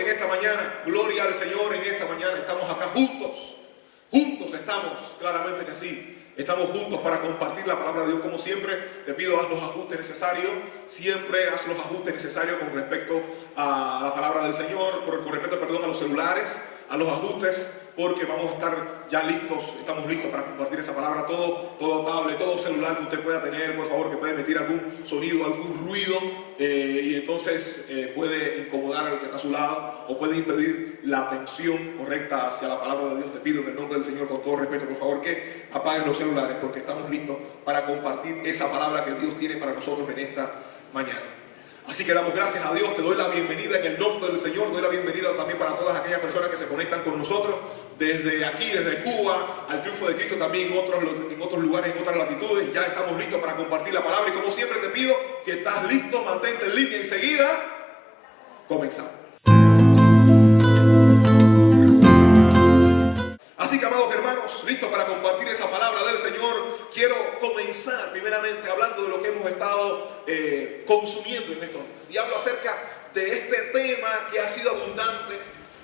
en esta mañana. Gloria al Señor en esta mañana. Estamos acá juntos. Juntos estamos, claramente que sí. Estamos juntos para compartir la palabra de Dios. Como siempre, te pido haz los ajustes necesarios. Siempre haz los ajustes necesarios con respecto a la palabra del Señor, con respecto, perdón, a los celulares, a los ajustes, porque vamos a estar ya listos, estamos listos para compartir esa palabra. Todo tablet, todo celular que usted pueda tener, por favor, que pueda emitir algún sonido, algún ruido, y entonces puede incomodar al que está a su lado o puede impedir la atención correcta hacia la palabra de Dios. Te pido en el nombre del Señor, con todo respeto, por favor, que apagues los celulares, porque estamos listos para compartir esa palabra que Dios tiene para nosotros en esta mañana. Así que damos gracias a Dios, te doy la bienvenida en el nombre del Señor, doy la bienvenida también para todas aquellas personas que se conectan con nosotros desde aquí, desde Cuba, al Triunfo de Cristo, también en otros lugares, en otras latitudes. Ya estamos listos para compartir la palabra y como siempre te pido, si estás listo, mantente en línea enseguida. Comenzamos. Así que, amados hermanos, listos para compartir esa palabra del Señor. Quiero comenzar primeramente hablando de lo que hemos estado consumiendo en estos días. Y hablo acerca de este tema que ha sido abundante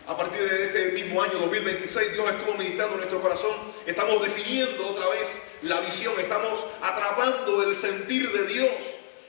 a partir de este mismo año 2026. Dios estuvo ministrando en nuestro corazón. Estamos definiendo otra vez la visión. Estamos atrapando el sentir de Dios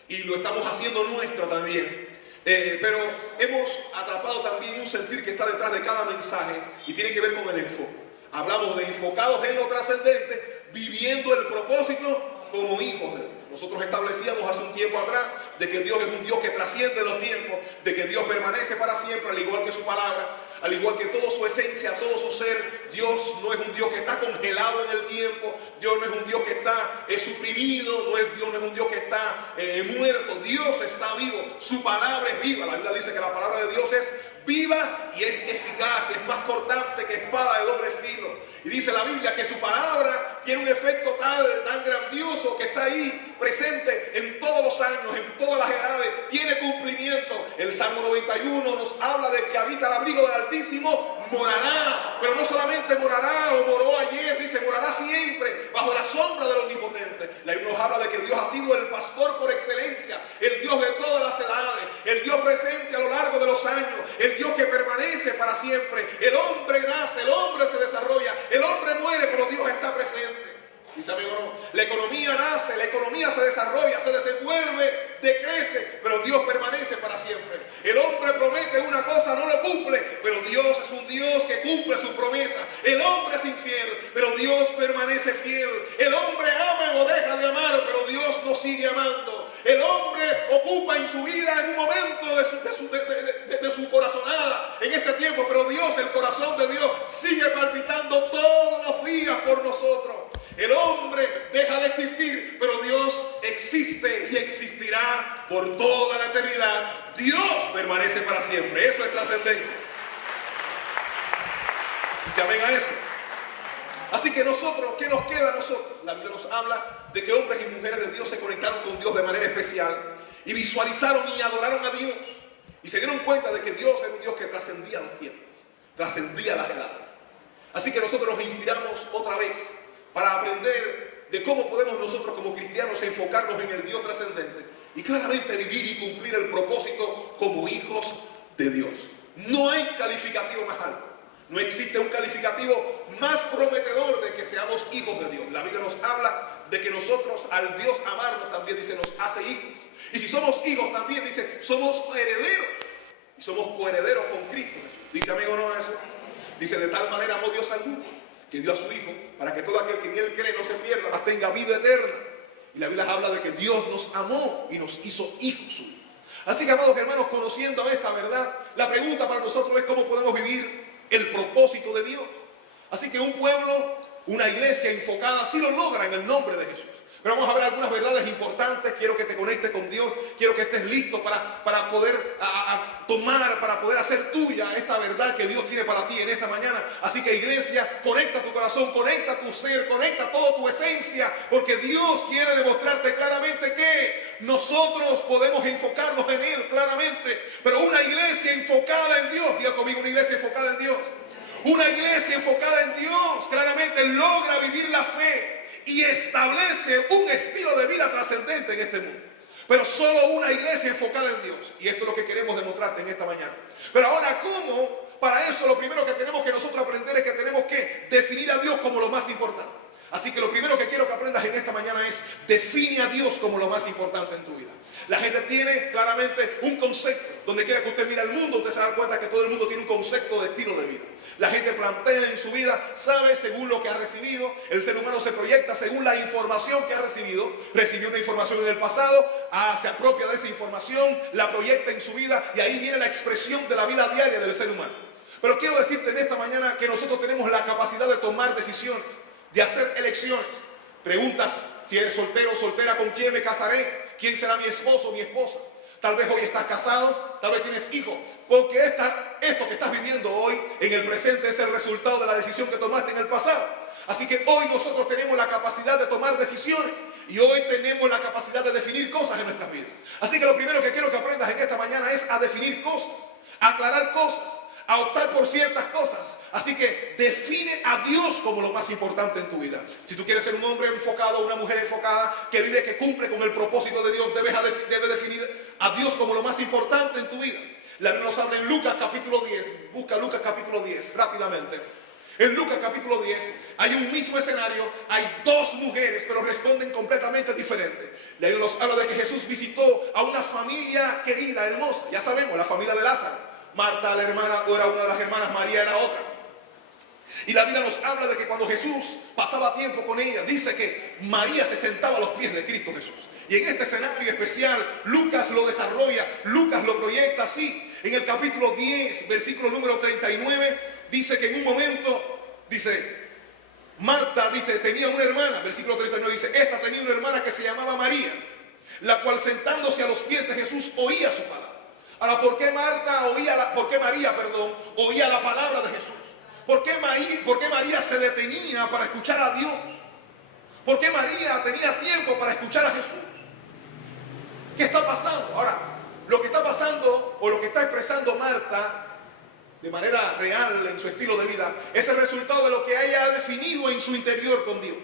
y lo estamos haciendo nuestro también. Pero hemos atrapado también un sentir que está detrás de cada mensaje y tiene que ver con el enfoque. Hablamos de enfocados en lo trascendente, viviendo el propósito como hijos de Dios. Nosotros establecíamos hace un tiempo atrás de que Dios es un Dios que trasciende los tiempos, de que Dios permanece para siempre, al igual que su palabra, al igual que toda su esencia, todo su ser. Dios no es un Dios que está congelado en el tiempo, Dios no es un Dios que está suprimido, Dios no es un Dios que está muerto. Dios está vivo, su palabra es viva. La Biblia dice que la palabra de Dios es viva y es eficaz, es más cortante que espada de doble filo. Y dice la Biblia que su palabra tiene un efecto tan grandioso que está ahí presente en todos los años, en todas las edades, tiene cumplimiento. El Salmo 91 nos habla de que habita el abrigo del Altísimo, morará, pero no solamente morará o moró ayer, dice morará siempre bajo la sombra del Omnipotente. La Biblia nos habla de que Dios ha sido el pastor por excelencia, el Dios de todas las edades, el Dios presente a lo largo de los años, el Dios que permanece para siempre. El hombre nace, el hombre se desarrolla, el hombre muere, pero Dios está presente. Dice amigo, la economía nace, la economía se desarrolla, se desenvuelve, decrece, pero Dios permanece para siempre. El hombre promete una cosa, no lo cumple, pero Dios es un Dios que cumple su promesa. El hombre es infiel, pero Dios permanece fiel. El hombre ama o deja de amar, pero Dios nos sigue amando. El hombre ocupa en su vida en un momento de su corazonada en este tiempo, pero Dios, el corazón de Dios, sigue palpitando todos los días por nosotros. El hombre deja de existir, pero Dios existe y existirá por toda la eternidad. Dios permanece para siempre. Eso es trascendencia. ¿Se amén a eso? Así que nosotros, ¿qué nos queda a nosotros? La Biblia nos habla de que hombres y mujeres de Dios se conectaron con Dios de manera especial y visualizaron y adoraron a Dios y se dieron cuenta de que Dios era un Dios que trascendía los tiempos, trascendía las edades. Así que nosotros nos inspiramos otra vez para aprender de cómo podemos nosotros como cristianos enfocarnos en el Dios trascendente y claramente vivir y cumplir el propósito como hijos de Dios. No hay calificativo más alto. No existe un calificativo más prometedor de que seamos hijos de Dios. La Biblia nos habla de que nosotros al Dios amarnos también dice nos hace hijos. Y si somos hijos también dice somos herederos. Y somos coherederos con Cristo. Dice amigo no eso. Dice de tal manera amó Dios al mundo que dio a su Hijo para que todo aquel que en Él cree no se pierda, mas tenga vida eterna. Y la Biblia habla de que Dios nos amó y nos hizo hijos suyos. Así que amados hermanos, conociendo esta verdad, la pregunta para nosotros es cómo podemos vivir el propósito de Dios. Así que un pueblo, una iglesia enfocada, sí lo logra en el nombre de Jesús. Pero vamos a ver algunas verdades importantes. Quiero que te conectes con Dios. Quiero que estés listo para poder tomar, para poder hacer tuya esta verdad que Dios tiene para ti en esta mañana. Así que iglesia, conecta tu corazón, conecta tu ser, conecta toda tu esencia, porque Dios quiere demostrarte claramente que nosotros podemos enfocarnos en Él claramente. Pero una iglesia enfocada en Dios, diga conmigo, una iglesia enfocada en Dios. Una iglesia enfocada en Dios claramente logra vivir la fe y establece un estilo de vida trascendente en este mundo. pero solo una iglesia enfocada en Dios. Y esto es lo que queremos demostrarte en esta mañana. Pero ahora, ¿cómo? Para eso lo primero que tenemos que nosotros aprender es que tenemos que definir a Dios como lo más importante. Así que lo primero que quiero que aprendas en esta mañana es: define a Dios como lo más importante en tu vida. La gente tiene claramente un concepto. Donde quiera que usted mire al mundo, usted se da cuenta que todo el mundo tiene un concepto de estilo de vida. La gente plantea en su vida, sabe según lo que ha recibido. El ser humano se proyecta según la información que ha recibido. Recibió una información en el pasado, se apropia de esa información, la proyecta en su vida, y ahí viene la expresión de la vida diaria del ser humano. Pero quiero decirte en esta mañana que nosotros tenemos la capacidad de tomar decisiones, de hacer elecciones. Preguntas si eres soltero o soltera: ¿con quién me casaré? ¿Quién será mi esposo o mi esposa? Tal vez hoy estás casado, tal vez tienes hijos, porque esto que estás viviendo hoy en el presente es el resultado de la decisión que tomaste en el pasado. Así que hoy nosotros tenemos la capacidad de tomar decisiones, y hoy tenemos la capacidad de definir cosas en nuestras vidas. Así que lo primero que quiero que aprendas en esta mañana es a definir cosas, a aclarar cosas, a optar por ciertas cosas. Así que define a Dios como lo más importante en tu vida. Si tú quieres ser un hombre enfocado, una mujer enfocada, que vive, que cumple con el propósito de Dios, debes definir a Dios como lo más importante en tu vida. La Biblia nos habla en Lucas capítulo 10. Busca Lucas capítulo 10 rápidamente. En Lucas capítulo 10 hay un mismo escenario, hay dos mujeres, pero responden completamente diferentes. La Biblia nos habla de que Jesús visitó a una familia querida, hermosa. Ya sabemos, la familia de Lázaro. Marta, la hermana, era una de las hermanas, María era otra. Y la Biblia nos habla de que cuando Jesús pasaba tiempo con ella, dice que María se sentaba a los pies de Cristo Jesús. Y en este escenario especial, Lucas lo desarrolla, Lucas lo proyecta así. En el capítulo 10, versículo número 39, dice que en un momento, dice, Marta, dice, tenía una hermana, versículo 39 dice, esta tenía una hermana que se llamaba María, la cual sentándose a los pies de Jesús oía su palabra. Ahora, ¿por qué María oía la palabra de Jesús? ¿Por qué María se detenía para escuchar a Dios? ¿Por qué María tenía tiempo para escuchar a Jesús? ¿Qué está pasando? Ahora, lo que está pasando, o lo que está expresando Marta de manera real en su estilo de vida, es el resultado de lo que ella ha definido en su interior con Dios.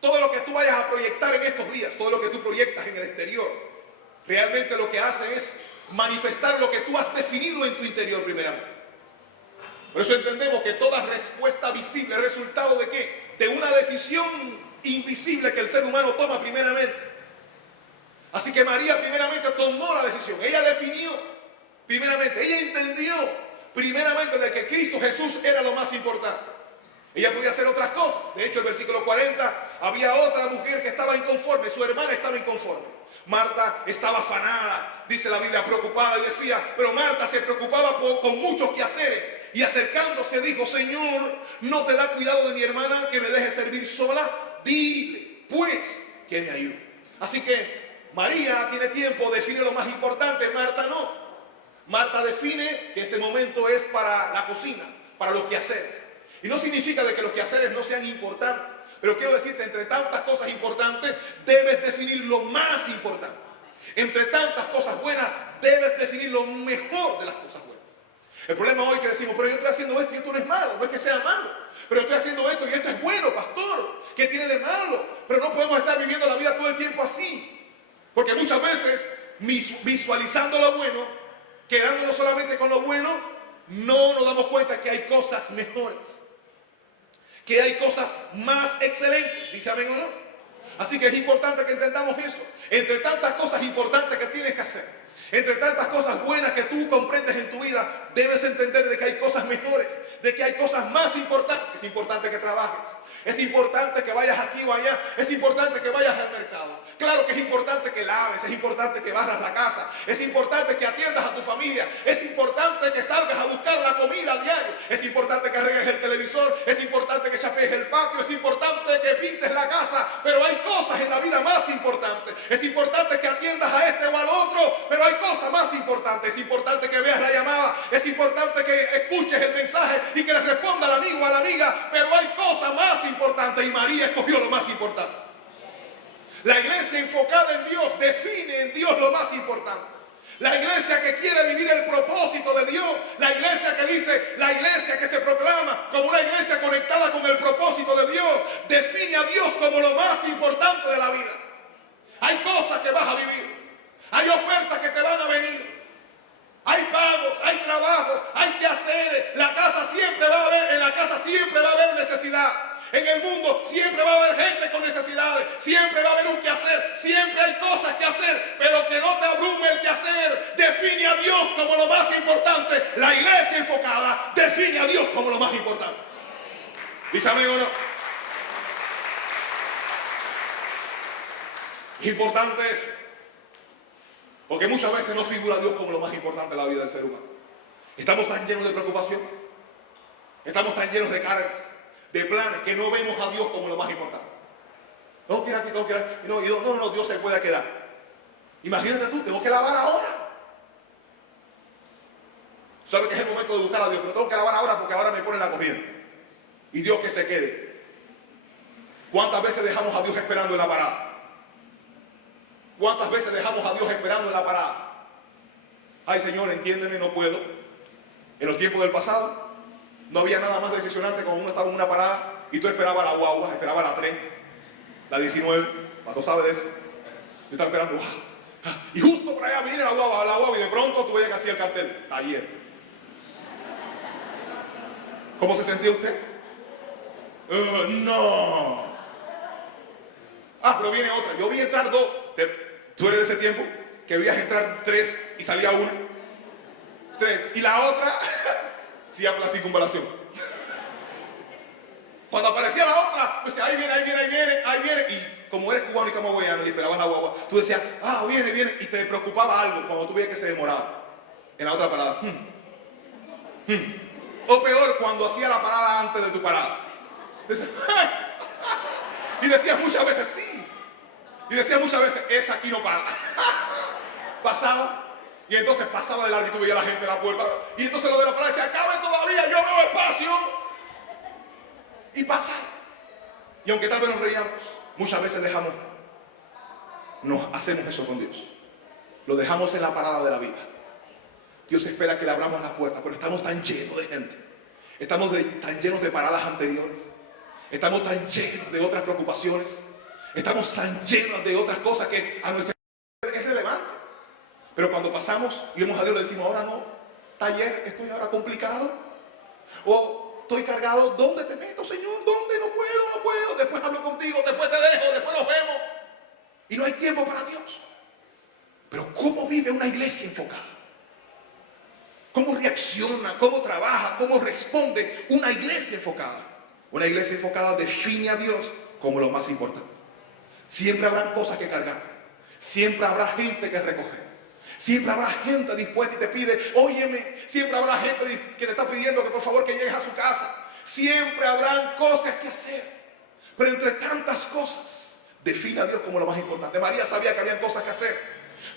Todo lo que tú vayas a proyectar en estos días, todo lo que tú proyectas en el exterior, realmente lo que hace es manifestar lo que tú has definido en tu interior primeramente. Por eso entendemos que toda respuesta visible es resultado ¿de qué? De una decisión invisible que el ser humano toma primeramente. Así que María primeramente tomó la decisión, ella definió primeramente, ella entendió primeramente de que Cristo Jesús era lo más importante. Ella podía hacer otras cosas. De hecho, el versículo 40, había otra mujer que estaba inconforme, su hermana estaba inconforme. Marta estaba afanada, dice la Biblia, preocupada, y decía, pero Marta se preocupaba con muchos quehaceres, y acercándose dijo, Señor, ¿no te da cuidado de mi hermana que me deje servir sola? Dile, pues, que me ayude. Así que María tiene tiempo, define lo más importante, Marta no. Marta define que ese momento es para la cocina, para los quehaceres. Y no significa de que los quehaceres no sean importantes, pero quiero decirte, entre tantas cosas importantes, debes definir lo más importante. Entre tantas cosas buenas, debes definir lo mejor de las cosas buenas. El problema hoy es que decimos, pero yo estoy haciendo esto y esto no es malo, no es que sea malo. Pero estoy haciendo esto y esto es bueno, pastor. ¿Qué tiene de malo? Pero no podemos estar viviendo la vida todo el tiempo así. Porque muchas veces, visualizando lo bueno, quedándonos solamente con lo bueno, no nos damos cuenta que hay cosas mejores, que hay cosas más excelentes. ¿Dice amén o no? Así que es importante que entendamos eso. Entre tantas cosas importantes que tienes que hacer, entre tantas cosas buenas que tú comprendes en tu vida, debes entender de que hay cosas mejores, de que hay cosas más importantes. Es importante que trabajes, es importante que vayas aquí o allá, es importante que vayas al mercado. Claro que es importante que laves, es importante que barras la casa, es importante que atiendas a tu familia, es importante que salgas a buscar la comida a diario, es importante que arregles el televisor, es importante que chapees el patio, es importante que pintes la casa, pero hay cosas en la vida más importantes. Es importante que atiendas a este o al otro, pero hay cosas más importantes. Es importante que veas la llamada, es importante que escuches el mensaje y que le responda al amigo o a la amiga, pero hay cosas más importantes, y María escogió lo más importante. La iglesia enfocada en Dios define en Dios lo más importante. La iglesia que quiere vivir el propósito de Dios, la iglesia que dice, la iglesia que se proclama como una iglesia conectada con el propósito de Dios, define a Dios como lo más importante de la vida. Hay cosas que vas a vivir, importante, la iglesia enfocada define a Dios como lo más importante. ¿Dice amén o no? Es importante eso. Porque muchas veces no figura a Dios como lo más importante en la vida del ser humano. Estamos tan llenos de preocupación. Estamos tan llenos de carga, de planes, que no vemos a Dios como lo más importante. No, quiera que no quiera. No, Dios se puede quedar. Imagínate tú, tengo que lavar ahora. Sabes que es el momento de buscar a Dios, pero tengo que lavar ahora porque ahora me ponen la corriente. Y Dios que se quede. ¿Cuántas veces dejamos a Dios esperando en la parada? ¿Cuántas veces dejamos a Dios esperando en la parada? Ay, Señor, entiéndeme, no puedo. En los tiempos del pasado no había nada más decepcionante cuando uno estaba en una parada y tú esperabas la guagua, esperabas la 3, la 19, ¿cuánto sabes de eso? Yo estaba esperando, y justo por allá viene la guagua, y de pronto tú veías que hacía el cartel, taller. ¿Cómo se sentía usted? No. Pero viene otra. Yo vi entrar 2. ¿Tú eres de ese tiempo? Que veías entrar 3 y salía 1. 3. Y la otra, sí, a la circunvalación. Cuando aparecía la otra, pues ahí viene. Y como eres cubano y camagüeyano y esperabas la guagua, tú decías, viene. Y te preocupaba algo cuando tú veías que se demoraba en la otra parada. O peor, cuando hacía la parada antes de tu parada. Y decías muchas veces, sí. Y decías muchas veces, esa aquí no para. Pasaba. Y entonces pasaba de largo y tú veías a la gente en la puerta. Y entonces lo de la parada decía, acabe todavía, yo veo espacio. Y pasa. Y aunque tal vez nos reíamos, muchas veces hacemos eso con Dios. Lo dejamos en la parada de la vida. Dios espera que le abramos las puertas, pero estamos tan llenos de gente. Estamos tan llenos de paradas anteriores. Estamos tan llenos de otras preocupaciones. Estamos tan llenos de otras cosas que a nuestra vida es relevante. Pero cuando pasamos y vemos a Dios le decimos, ahora no, taller, estoy ahora complicado. O estoy cargado, ¿dónde te meto, Señor? ¿Dónde? No puedo. Después hablo contigo, después te dejo, después nos vemos. Y no hay tiempo para Dios. Pero ¿cómo vive una iglesia enfocada? ¿Cómo reacciona? ¿Cómo trabaja? ¿Cómo responde una iglesia enfocada? Una iglesia enfocada define a Dios como lo más importante. Siempre habrán cosas que cargar. Siempre habrá gente que recoger. Siempre habrá gente dispuesta y te pide, óyeme. Siempre habrá gente que te está pidiendo que por favor que llegues a su casa. Siempre habrán cosas que hacer. Pero entre tantas cosas, define a Dios como lo más importante. María sabía que habían cosas que hacer,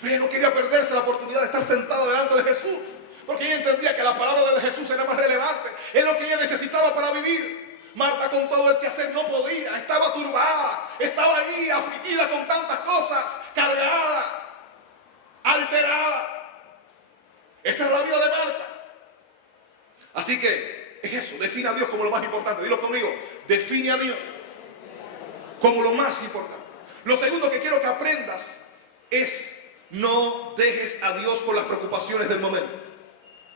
pero ella no quería perderse la oportunidad de estar sentada delante de Jesús. Porque ella entendía que la palabra de Jesús era más relevante. Es lo que ella necesitaba para vivir. Marta, con todo el quehacer, no podía. Estaba turbada. Estaba ahí afligida con tantas cosas. Cargada. Alterada. Esta era la vida de Marta. Así que es eso. Define a Dios como lo más importante. Dilo conmigo. Define a Dios como lo más importante. Lo segundo que quiero que aprendas es no dejes a Dios por las preocupaciones del momento.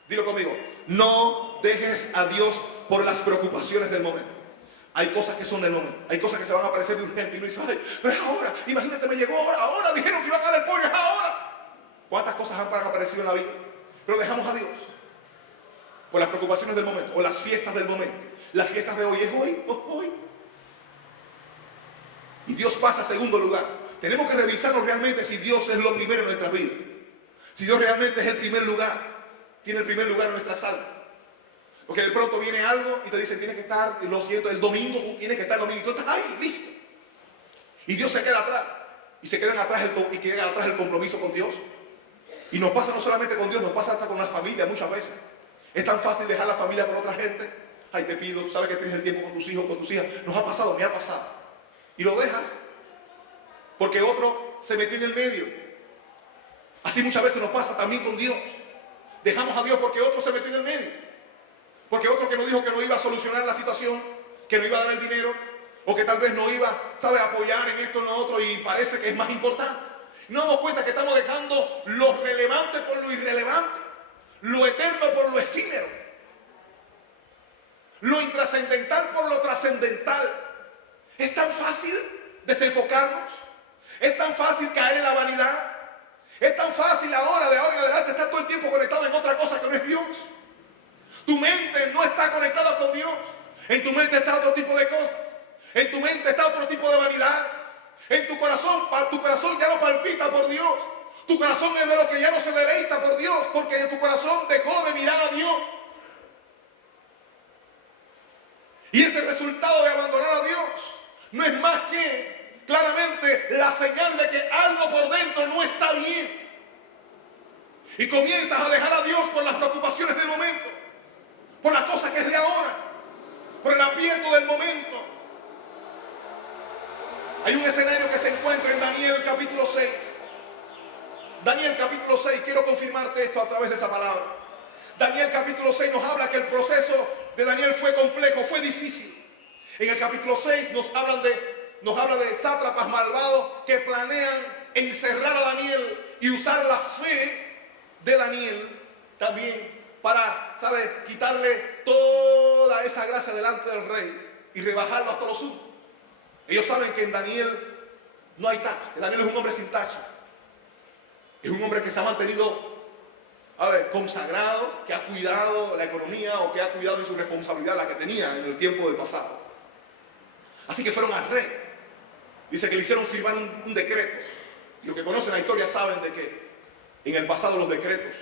Dilo conmigo. No dejes a Dios por las preocupaciones del momento. Hay cosas que son del momento. Hay cosas que se van a aparecer de urgente. Y uno dice, ay, pero es ahora. Imagínate, me llegó ahora. Dijeron que iban a dar el pollo, es ahora. ¿Cuántas cosas han aparecido en la vida? Pero dejamos a Dios por las preocupaciones del momento. O las fiestas del momento. Las fiestas de hoy es hoy. Y Dios pasa a segundo lugar. Tenemos que revisarnos realmente si Dios es lo primero en nuestras vidas. Si Dios realmente es el primer lugar. Tiene el primer lugar en nuestras almas. Porque de pronto viene algo y te dicen, tienes que estar, lo siento, el domingo, tú tienes que estar el domingo. Y tú estás ahí, listo. Y Dios se queda atrás. Y se queda atrás el compromiso con Dios. Y nos pasa no solamente con Dios, nos pasa hasta con la familia muchas veces. Es tan fácil dejar la familia por otra gente. Ay, te pido, sabes que tienes el tiempo con tus hijos, con tus hijas. Nos ha pasado, me ha pasado. Y lo dejas porque otro se metió en el medio. Así muchas veces nos pasa también con Dios. Dejamos a Dios porque otro se metió en el medio. Porque otro que nos dijo que no iba a solucionar la situación, que no iba a dar el dinero, o que tal vez no iba, a apoyar en esto o en lo otro, y parece que es más importante. No nos damos cuenta que estamos dejando lo relevante por lo irrelevante, lo eterno por lo efímero, lo intrascendental por lo trascendental. Es tan fácil desenfocarnos, es tan fácil caer en la vanidad, es tan fácil ahora, de ahora en adelante, estar todo el tiempo conectado en otra cosa que no es Dios. Tu mente no está conectada con Dios. En tu mente está otro tipo de cosas. En tu mente está otro tipo de vanidades. En tu corazón ya no palpita por Dios. Tu corazón es de lo que ya no se deleita por Dios, porque en tu corazón dejó de mirar a Dios. Y ese resultado de abandonar a Dios no es más que claramente la señal de que algo por dentro no está bien. Y comienzas a dejar a Dios por las preocupaciones del momento, por las cosas que es de ahora, por el aprieto del momento. Hay un escenario que se encuentra en Daniel capítulo 6. Daniel capítulo 6, quiero confirmarte esto a través de esa palabra. Daniel capítulo 6 nos habla que el proceso de Daniel fue complejo, fue difícil. En el capítulo 6 nos habla de sátrapas malvados que planean encerrar a Daniel y usar la fe de Daniel también para, ¿sabes?, quitarle toda esa gracia delante del rey y rebajarlo hasta lo sumo. Ellos saben que en Daniel no hay tacha. Daniel es un hombre sin tacha. Es un hombre que se ha mantenido consagrado, que ha cuidado la economía o que ha cuidado en su responsabilidad la que tenía en el tiempo del pasado. Así que fueron al rey. Dice que le hicieron firmar un decreto. Y los que conocen la historia saben de que en el pasado los decretos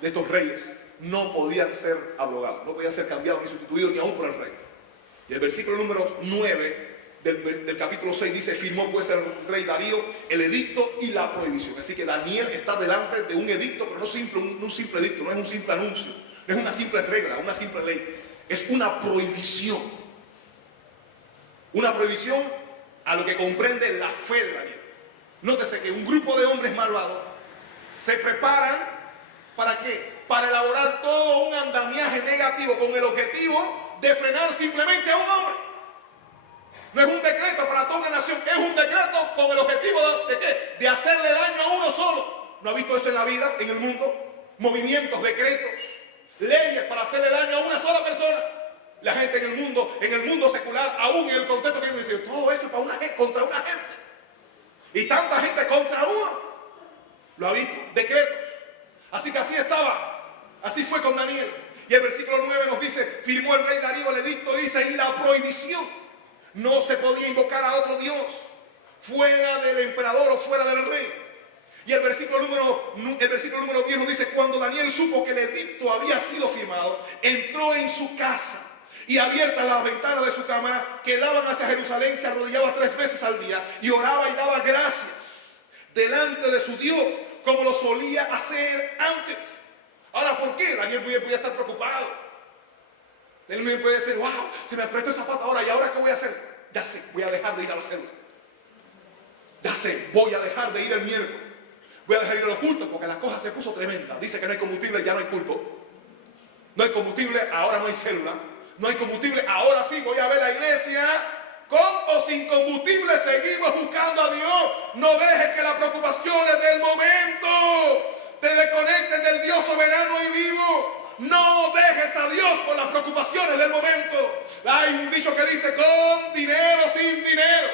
de estos reyes no podían ser abrogados, no podían ser cambiados ni sustituidos ni aún por el rey. Y el versículo número 9 del capítulo 6 dice: firmó pues el rey Darío el edicto y la prohibición. Así que Daniel está delante de un edicto, pero no un simple edicto, no es un simple anuncio, no es una simple regla, una simple ley, es una prohibición. Una prohibición a lo que comprende la fe de Daniel. Nótese que un grupo de hombres malvados se preparan, ¿para qué? Para elaborar todo un andamiaje negativo con el objetivo de frenar simplemente a un hombre. No es un decreto para toda una nación, es un decreto con el objetivo ¿de qué? De hacerle daño a uno solo. ¿No ha visto eso en la vida, en el mundo? Movimientos, decretos, leyes para hacerle daño a una sola persona. La gente en el mundo secular, aún en el contexto que ellos dicen, todo eso es para contra una gente. Y tanta gente contra uno. ¿Lo ha visto? Decretos. Así que así estaba. Así fue con Daniel. Y el versículo 9 nos dice: firmó el rey Darío el edicto, dice, y la prohibición. No se podía invocar a otro Dios fuera del emperador o fuera del rey. Y el versículo número 10 nos dice: cuando Daniel supo que el edicto había sido firmado, entró en su casa y abiertas las ventanas de su cámara que daban hacia Jerusalén, se arrodillaba 3 veces al día y oraba y daba gracias delante de su Dios, como lo solía hacer antes. Ahora, ¿por qué? Daniel podía estar preocupado. Él me puede decir: wow, se me apretó esa pata ahora, ¿y ahora qué voy a hacer? Ya sé, voy a dejar de ir a la célula. Ya sé, voy a dejar de ir el miércoles. Voy a dejar de ir a los cultos porque la cosa se puso tremenda. Dice que no hay combustible, ya no hay culto. No hay combustible, ahora no hay célula. No hay combustible, ahora sí voy a ver la iglesia. Con o sin combustible seguimos buscando a Dios. No dejes que las preocupaciones del momento te desconecten del Dios soberano y vivo. No dejes a Dios por las preocupaciones del momento. Hay un dicho que dice: con dinero, sin dinero.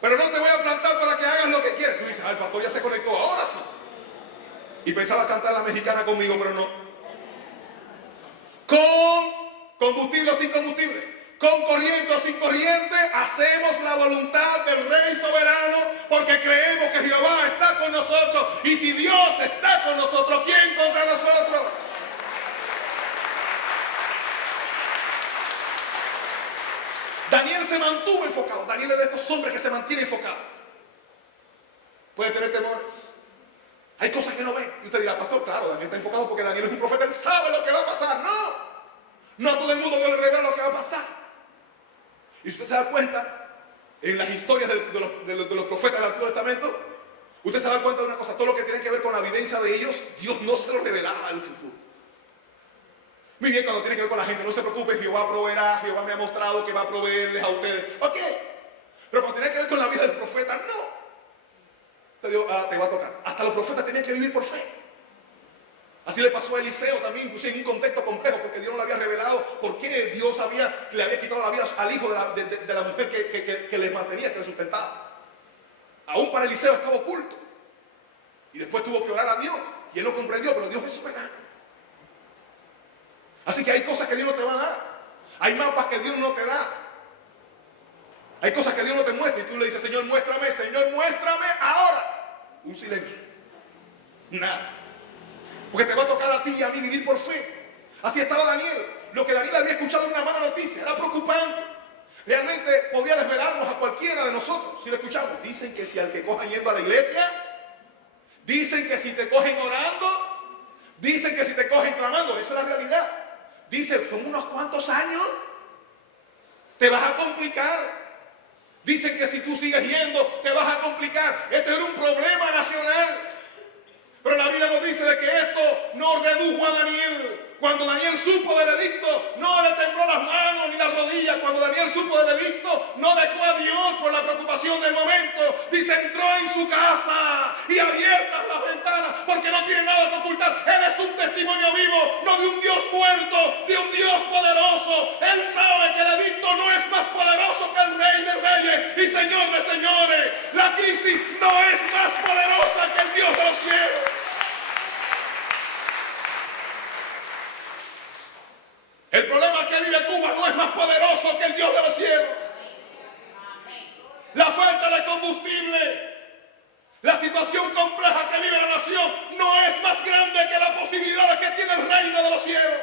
Pero no te voy a plantar para que hagas lo que quieras. Tú dices: el pastor ya se conectó, ahora sí. Y pensaba cantar la mexicana conmigo, pero no. Con combustible o sin combustible, con corriente o sin corriente, hacemos la voluntad del Rey soberano, porque creemos que Jehová está con nosotros. Y si Dios está con nosotros, ¿quién contra nosotros? Daniel se mantuvo enfocado. Daniel es de estos hombres que se mantiene enfocado. Puede tener temores. Hay cosas que no ve. Y usted dirá: pastor, claro, Daniel está enfocado porque Daniel es un profeta, él sabe lo que va a pasar. No a todo el mundo le revela lo que va a pasar. Y si usted se da cuenta, en las historias de los profetas del Antiguo Testamento, usted se da cuenta de una cosa: todo lo que tiene que ver con la vivencia de ellos, Dios no se lo revelaba al futuro. Muy bien, cuando tiene que ver con la gente, no se preocupe, Jehová proveerá, Jehová me ha mostrado que va a proveerles a ustedes. Ok, pero cuando tiene que ver con la vida del profeta, no. Te digo, te va a tocar. Hasta los profetas tenían que vivir por fe. Así le pasó a Eliseo también, inclusive en un contexto complejo, porque Dios no le había revelado por qué Dios le había quitado la vida al hijo de la mujer que les mantenía, que les sustentaba. Aún para Eliseo estaba oculto. Y después tuvo que orar a Dios. Y él lo comprendió, pero Dios es soberano. Así que hay cosas que Dios no te va a dar. Hay mapas que Dios no te da. Hay cosas que Dios no te muestra y tú le dices, Señor, muéstrame ahora. Un silencio. Nada. Porque te va a tocar a ti y a mí vivir por fe. Así estaba Daniel. Lo que Daniel había escuchado era una mala noticia, era preocupante. Realmente podía desvelarnos a cualquiera de nosotros si lo escuchamos. Dicen que si al que cojan yendo a la iglesia, dicen que si te cogen orando, dicen que si te cogen clamando. Eso es la realidad. Dicen, son unos cuantos años, te vas a complicar. Dicen que si tú sigues yendo, te vas a complicar. Este era un problema nacional. Pero la Biblia nos dice de que esto no redujo a Daniel. Cuando Daniel supo del edicto, no le tembló las manos ni las rodillas. Cuando Daniel supo del edicto, no dejó a Dios por la preocupación del momento. Dice, entró en su casa y abiertas las ventanas, porque no tiene nada que ocultar. Él es un testimonio vivo, no de un Dios muerto, de un Dios poderoso. Él sabe que el edicto no es más poderoso que el Rey de Reyes y Señor de Señores. La crisis no es más poderosa que el Dios de los cielos. El problema que vive Cuba no es más poderoso que el Dios de los cielos. La falta de combustible, la situación compleja que vive la nación no es más grande que las posibilidades que tiene el reino de los cielos.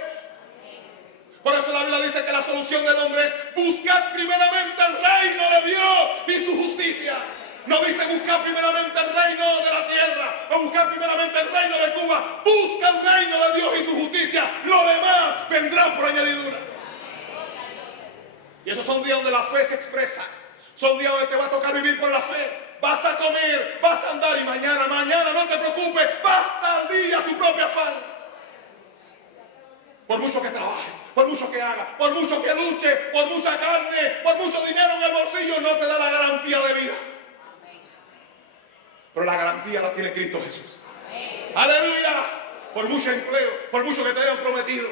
Por eso la Biblia dice que la solución del hombre es buscar primeramente el reino de Dios y su justicia. No dice buscar primeramente el reino de la tierra o buscar primeramente el reino de Cuba. Busca el reino de Dios y su justicia. Lo demás vendrá por añadidura. Y esos son días donde la fe se expresa. Son días donde te va a tocar vivir por la fe. Vas a comer, vas a andar y mañana no te preocupes. Basta al día su propio afán. Por mucho que trabaje, por mucho que haga, por mucho que luche, por mucha carne, por mucho dinero en el bolsillo, no te da la garantía de vida. Pero la garantía la tiene Cristo Jesús. ¡Aleluya! Por mucho empleo, por mucho que te hayan prometido,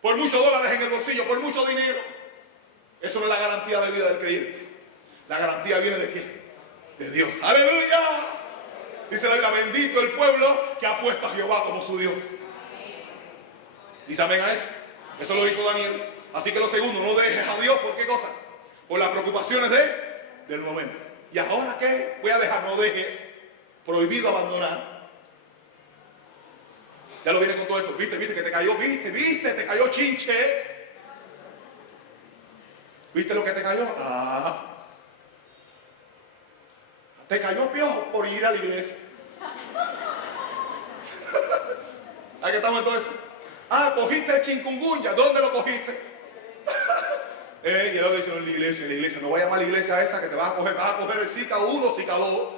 por muchos dólares en el bolsillo, por mucho dinero. Eso no es la garantía de vida del creyente. La garantía viene ¿de quién? De Dios. ¡Aleluya! Dice la Biblia, bendito el pueblo que ha puesto a Jehová como su Dios. Dice amén a eso. Eso lo hizo Daniel. Así que lo segundo, no dejes a Dios. ¿Por qué cosa? Por las preocupaciones del momento. ¿Y ahora qué? Voy a dejar, no dejes. Prohibido abandonar. Ya lo viene con todo eso. Viste que te cayó, te cayó chinche. ¿Viste lo que te cayó? Te cayó piojo por ir a la iglesia. ¿A qué estamos en todo eso? Cogiste el chikungunya. ¿Dónde lo cogiste? Y luego dice, en la iglesia. No voy a llamar a la iglesia esa que te vas a coger el Zika 1, Zika 2.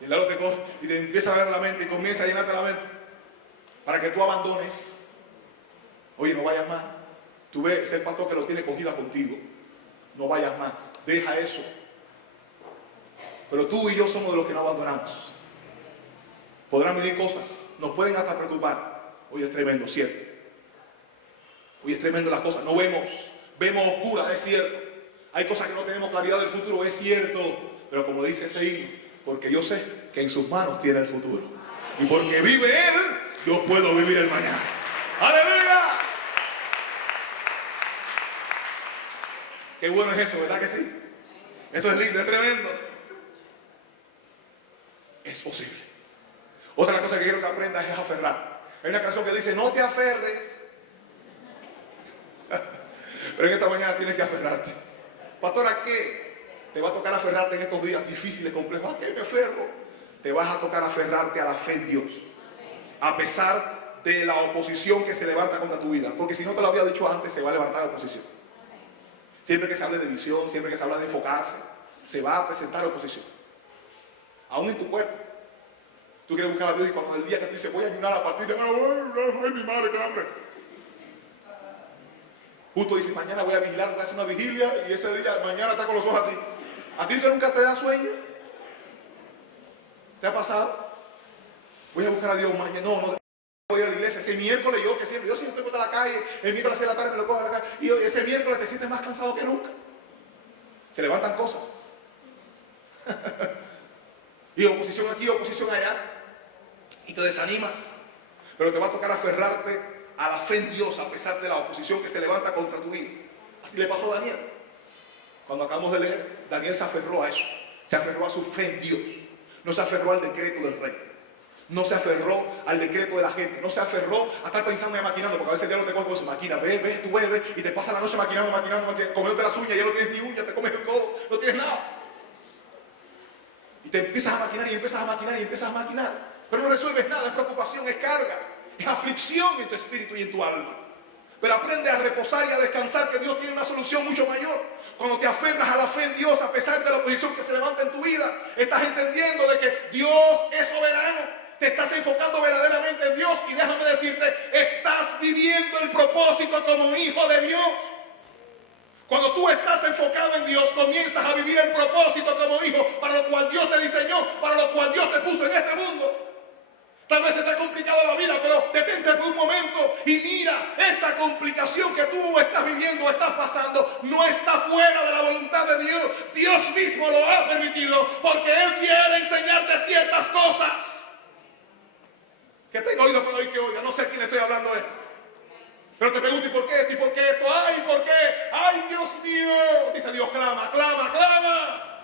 Y luego te coge y te empieza a ver la mente y comienza a llenarte la mente. Para que tú abandones. Oye, no vayas más. Tú ves el pastor que lo tiene cogida contigo. No vayas más. Deja eso. Pero tú y yo somos de los que no abandonamos. Podrán venir cosas. Nos pueden hasta preocupar. Hoy es tremendo, ¿cierto? Hoy es tremendo las cosas. No vemos oscuras, es cierto. Hay cosas que no tenemos claridad del futuro, es cierto. Pero como dice ese himno, porque yo sé que en sus manos tiene el futuro. Y porque vive Él, yo puedo vivir el mañana. ¡Aleluya! Qué bueno es eso, ¿verdad que sí? Esto es lindo, es tremendo. Es posible. Otra cosa que quiero que aprendas es aferrar. Hay una canción que dice, no te aferres. Pero en esta mañana tienes que aferrarte. Pastor, ¿a qué te va a tocar aferrarte en estos días difíciles, complejos? ¿A qué me aferro? Te vas a tocar aferrarte a la fe en Dios. A pesar de la oposición que se levanta contra tu vida. Porque si no te lo había dicho antes, se va a levantar oposición. Siempre que se hable de visión, siempre que se habla de enfocarse, se va a presentar oposición. Aún en tu cuerpo. Tú quieres buscar a Dios y cuando el día que tú dices, voy a ayunar a partir de mañana, ay, mi madre, qué hambre. Justo dice, mañana voy a vigilar, voy a hacer una vigilia y ese día, mañana está con los ojos así. ¿A ti que nunca te da sueño? ¿Te ha pasado? Voy a buscar a Dios mañana, no voy a la iglesia. Ese miércoles yo siempre estoy en la calle, el miércoles a las 6 de la tarde me lo cojo en la calle y ese miércoles te sientes más cansado que nunca. Se levantan cosas. Y oposición aquí, oposición allá. Y te desanimas. Pero te va a tocar aferrarte a la fe en Dios a pesar de la oposición que se levanta contra tu vida. Así le pasó a Daniel. Cuando acabamos de leer, Daniel se aferró a eso. Se aferró a su fe en Dios. No se aferró al decreto del rey. No se aferró al decreto de la gente. No se aferró a estar pensando y maquinando. Porque a veces el diablo te coge con su máquina. Ves, tú ves y te pasa la noche maquinando, comiéndote las uñas. Ya no tienes ni uñas, te comes el codo, no tienes nada. Y te empiezas a maquinar y empiezas a maquinar y empiezas a maquinar. Pero no resuelves nada, es preocupación, es carga, es aflicción en tu espíritu y en tu alma. Pero aprende a reposar y a descansar, que Dios tiene una solución mucho mayor. Cuando te aferras a la fe en Dios, a pesar de la oposición que se levanta en tu vida, estás entendiendo de que Dios es soberano. Te estás enfocando verdaderamente en Dios y déjame decirte, estás viviendo el propósito como hijo de Dios. Cuando tú estás enfocado en Dios, comienzas a vivir el propósito como hijo, para lo cual Dios te diseñó, para lo cual Dios te puso en este mundo. Tal vez se te ha complicado la vida, pero detente por un momento y mira, esta complicación que tú estás viviendo, estás pasando, no está fuera de la voluntad de Dios. Dios mismo lo ha permitido porque Él quiere enseñarte ciertas cosas. Que tenga oído para oír que oiga, no sé a quién estoy hablando de esto. Pero te pregunto, ¿y por qué esto? ¿Y por qué esto? ¡Ay, por qué! ¡Ay, Dios mío! Dice Dios, clama, clama, clama.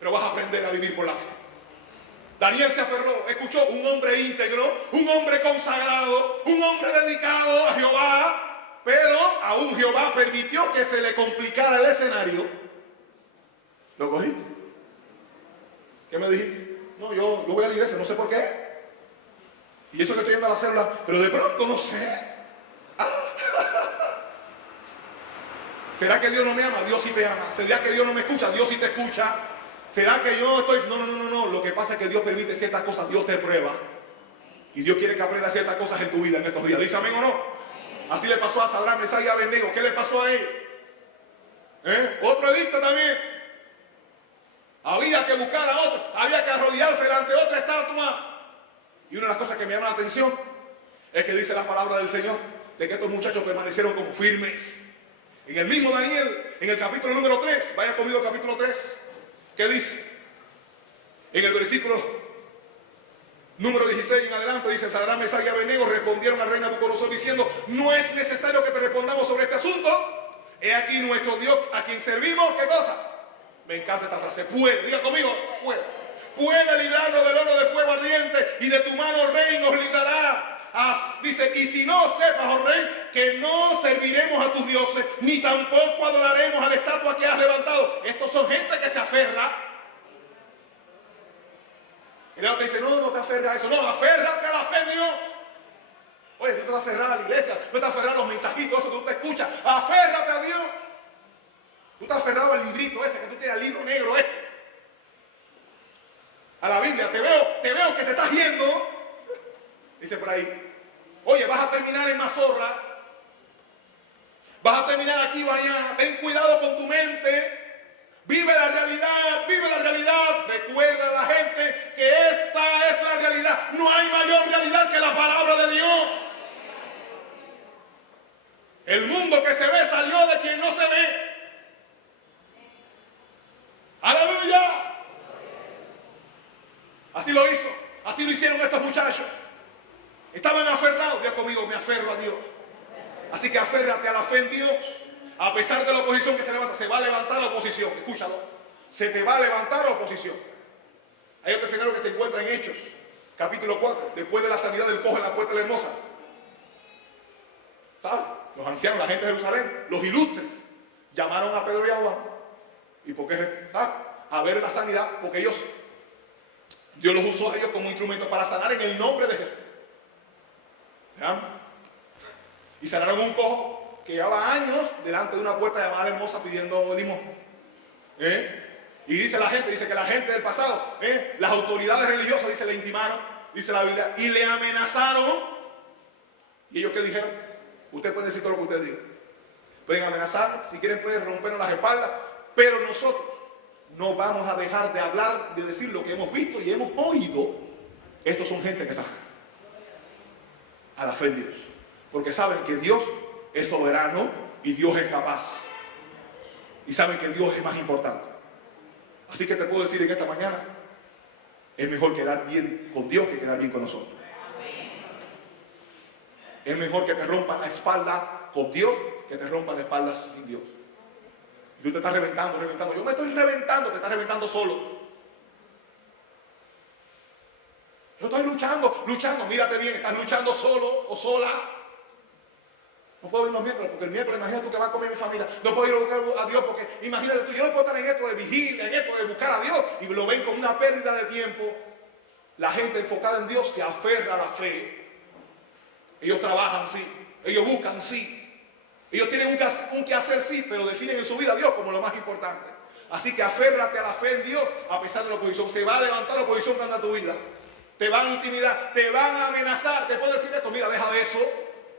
Pero vas a aprender a vivir por la fe. Daniel se aferró, escuchó, un hombre íntegro, un hombre consagrado, un hombre dedicado a Jehová, pero aún Jehová permitió que se le complicara el escenario. ¿Lo cogiste? ¿Qué me dijiste? No, yo voy a la iglesia, no sé por qué. Y eso que estoy yendo a la célula, pero de pronto no sé. ¿Será que Dios no me ama? Dios sí te ama. ¿Será que Dios no me escucha? Dios sí te escucha. ¿Será que yo estoy...? No. Lo que pasa es que Dios permite ciertas cosas. Dios te prueba. Y Dios quiere que aprendas ciertas cosas en tu vida en estos días. ¿Dice amén o no? Así le pasó a Sadrach, Mesach y Abednego. ¿Qué le pasó a él? Otro edicto también. Había que buscar a otro. Había que arrodillarse delante de otra estatua. Y una de las cosas que me llama la atención es que dice la palabra del Señor de que estos muchachos permanecieron como firmes. En el mismo Daniel, en el capítulo número 3, vaya conmigo al capítulo 3, ¿qué dice? En el versículo número 16 en adelante dice: Sadrach, Mesach y Abednego respondieron al rey Nabucodonosor diciendo: no es necesario que te respondamos sobre este asunto. He aquí nuestro Dios a quien servimos. ¿Qué cosa? Me encanta esta frase. Puede, diga conmigo, puede librarnos del horno de fuego ardiente y de tu mano, rey, nos librará. Dice, y si no sepas, oh rey, que no serviremos a tus dioses, ni tampoco adoraremos a la estatua que has levantado. Estos son gente que se aferra. Y luego te dice, no te aferras a eso. No, aférrate a la fe en Dios. Oye, tú te vas a aferrar a la iglesia, tú te vas a aferrar a los mensajitos, eso que tú te escuchas. Aférrate a Dios. Tú te has aferrado al librito ese, que tú tienes, el libro negro ese. A la Biblia, te veo que te estás yendo. Dice por ahí, oye, vas a terminar en mazorra, vas a terminar aquí o allá, ten cuidado con tu mente, vive la realidad, recuerda a la gente que esta es la realidad, no hay mayor realidad que la palabra de Dios. El mundo que se ve salió de quien no se ve. ¡Aleluya! Así lo hizo, así lo hicieron estos muchachos. Estaban aferrados. Ya conmigo, me aferro a Dios. Así que aférrate a la fe en Dios. A pesar de la oposición que se levanta, se va a levantar la oposición. Escúchalo. Se te va a levantar la oposición. Hay otro escenario que se encuentra en Hechos, capítulo 4, después de la sanidad del cojo en la puerta de la hermosa. ¿Sabes? Los ancianos, la gente de Jerusalén, los ilustres, llamaron a Pedro y a Juan. ¿Y por qué? A ver la sanidad, porque Dios los usó a ellos como instrumento para sanar en el nombre de Jesús. ¿Vean? Y sanaron un cojo que llevaba años delante de una puerta llamada la hermosa pidiendo limón. Y dice que la gente del pasado, las autoridades religiosas, dice, le intimaron, dice la Biblia, y le amenazaron. ¿Y ellos qué dijeron? Ustedes pueden decir todo lo que ustedes digan. Pueden amenazar, si quieren pueden rompernos las espaldas, pero nosotros no vamos a dejar de hablar, de decir lo que hemos visto y hemos oído. Estos son gente que sabe a la fe en Dios, porque saben que Dios es soberano y Dios es capaz, y saben que Dios es más importante. Así que te puedo decir en esta mañana, es mejor quedar bien con Dios que quedar bien con nosotros. Es mejor que te rompan la espalda con Dios que te rompan la espalda sin Dios. Y tú te estás reventando. Yo me estoy reventando, te estás reventando solo. Yo estoy luchando. Mírate bien, estás luchando solo o sola. No puedo ir los miércoles porque el miércoles, imagínate tú que vas a comer mi familia. No puedo ir a buscar a Dios porque imagínate tú, yo no puedo estar en esto de vigilia, en esto de buscar a Dios. Y lo ven como una pérdida de tiempo. La gente enfocada en Dios se aferra a la fe. Ellos trabajan, sí. Ellos buscan, sí. Ellos tienen un quehacer, sí, pero definen en su vida a Dios como lo más importante. Así que aférrate a la fe en Dios a pesar de la oposición. Se va a levantar la oposición que anda a tu vida. Te van a intimidar, te van a amenazar. Te puede decir esto, mira, deja de eso.